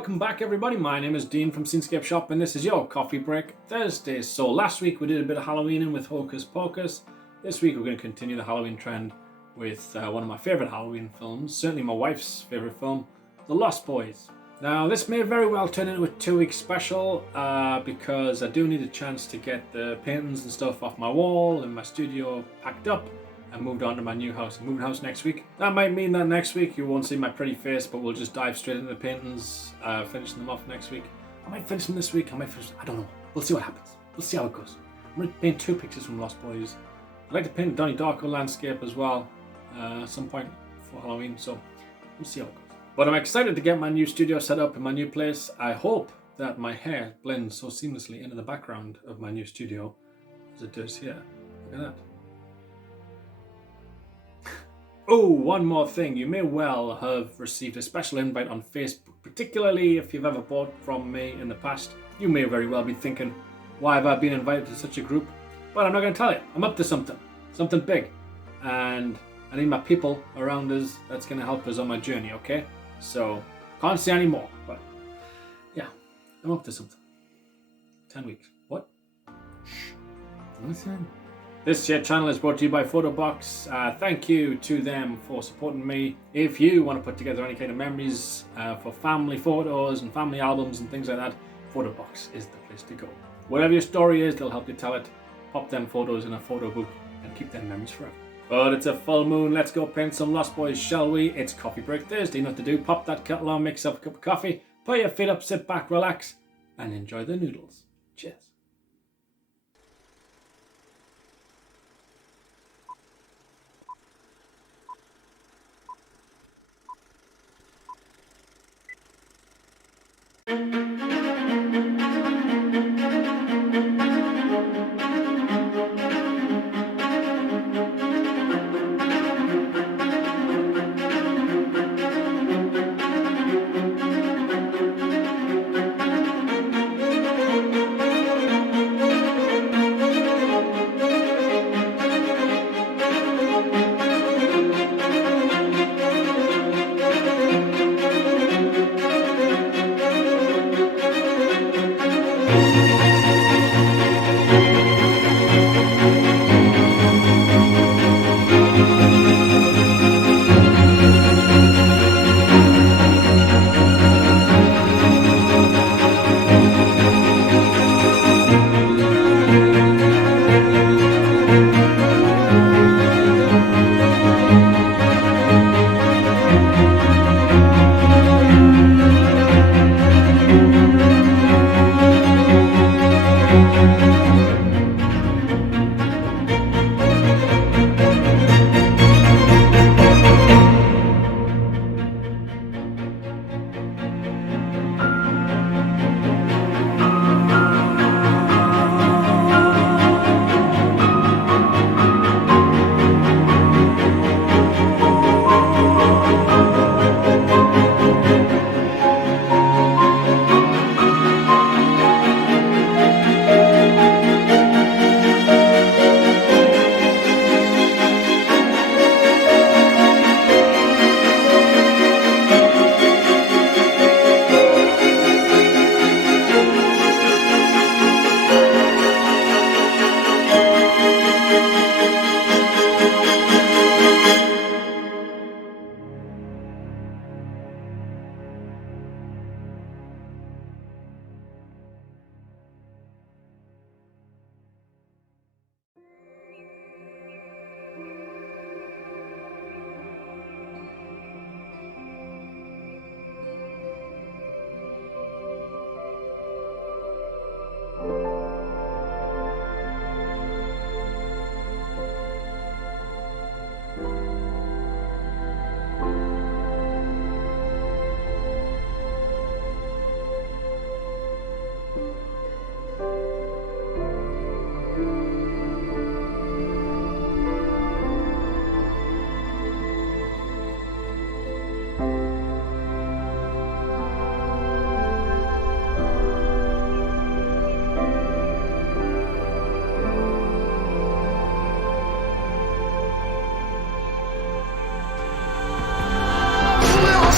welcome back everybody. My name is Dean from Scenescapeshop and this is your Coffee Break Thursday. So last week we did a bit of Halloweening with Hocus Pocus. This week we're going to continue the Halloween trend with one of my favourite Halloween films, certainly my wife's favourite film, The Lost Boys. Now this may very well turn into a 2-week special because I do need a chance to get the paintings and stuff off my wall and my studio packed up and moved on to my new house. I'm moving house next week. That might mean that next week you won't see my pretty face, but we'll just dive straight into the paintings, finishing them off next week. I might finish them this week, I don't know. We'll see what happens. We'll see how it goes. I'm going to paint 2 pictures from Lost Boys. I'd like to paint Donnie Darko landscape as well at some point for Halloween, so we'll see how it goes. But I'm excited to get my new studio set up in my new place. I hope that my hair blends so seamlessly into the background of my new studio as it does here. Look at that. Oh, one more thing. You may well have received a special invite on Facebook, particularly if you've ever bought from me in the past. You may very well be thinking, why have I been invited to such a group? But I'm not going to tell you. I'm up to something big. And I need my people around us that's going to help us on my journey, okay? So, can't say any more, but yeah, I'm up to something. 10 weeks. What? Shh. Listen. This channel is brought to you by Photobox. Thank you to them for supporting me. If you want to put together any kind of memories for family photos and family albums and things like that, Photobox is the place to go. Whatever your story is, they'll help you tell it. Pop them photos in a photo book and keep them memories forever. But it's a full moon. Let's go paint some Lost Boys, shall we? It's Coffee Break Thursday. Nothing to do. Pop that kettle on, mix up a cup of coffee, put your feet up, sit back, relax, and enjoy the noodles. Cheers.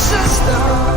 sister.